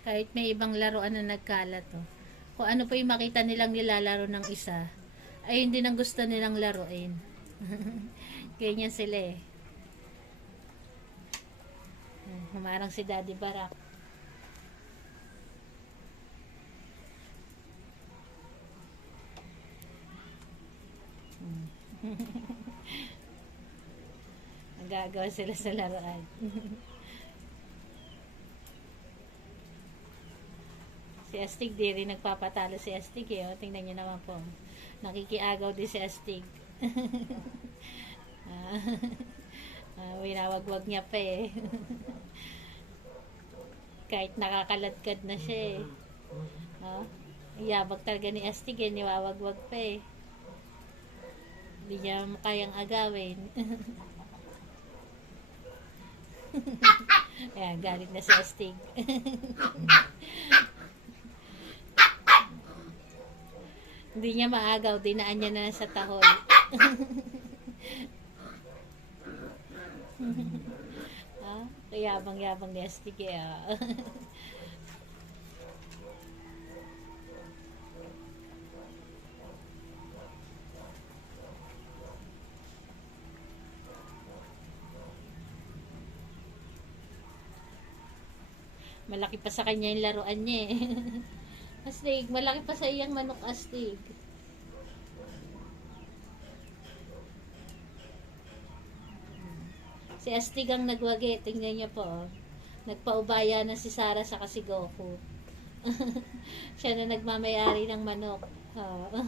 Kahit may ibang laruan na nagkalat, oh. Kung ano pa yung makita nilang nilalaro ng isa, ay hindi nang gusto nilang laruin. Ganyan sila eh. Humarang si Daddy Barak. Nagagawa sila sa laruan. si Astig di nagpapatalo si Astig eh. O, tingnan nyo naman po. Nakikiagaw din si Astig. ah, ah, winawagwag niya pa eh. Kahit nakakaladkad na siya eh. Oh, yabag talaga ni Astig eh. Niwawagwag pa eh. Hindi niya kayang agawin. Ayan, galit na si Astig. Hindi niya maagaw, dinaan niya na sa tahol. ah, yabang-yabang ni Astig eh. ah. Malaki pa sa kanya yung laruan niya eh. Astig, malaki pa sa iyang manok astig. Si Astig ang nagwagi. Tingnan niya po. oh. Nagpaubaya na si Sarah sa si Goku. Siya na nagmamayari ng manok. Oh.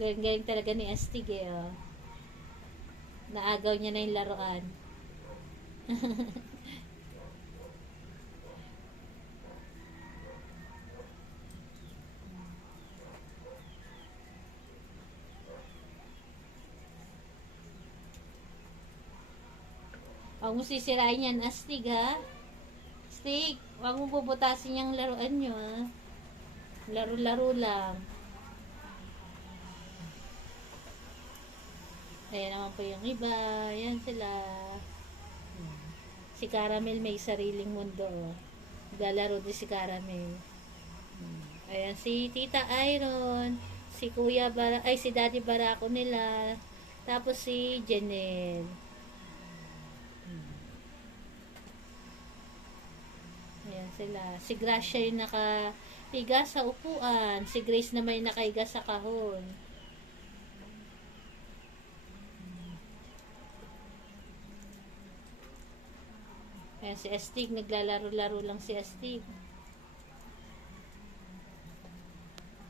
Galing-galing talaga ni Astig eh. Oh. Naagaw niya na yung laruan. Huwag mo sisirain yan, Astig, ha? Astig, huwag mo bubutasin yung laruan nyo, ha? Laro-laro lang. Ayan naman po yung iba. Ayan sila. Si Caramel may sariling mundo. oh. Naglalaro din si Caramel. Ayan si Tita Iron. Si Kuya Bara ay si Daddy Barako nila. Tapos si Janelle. Sila. Si Gracia yung nakahiga sa upuan. Si Grace naman yung nakahiga sa kahon. Ayan si Astig. Naglalaro-laro lang si Astig.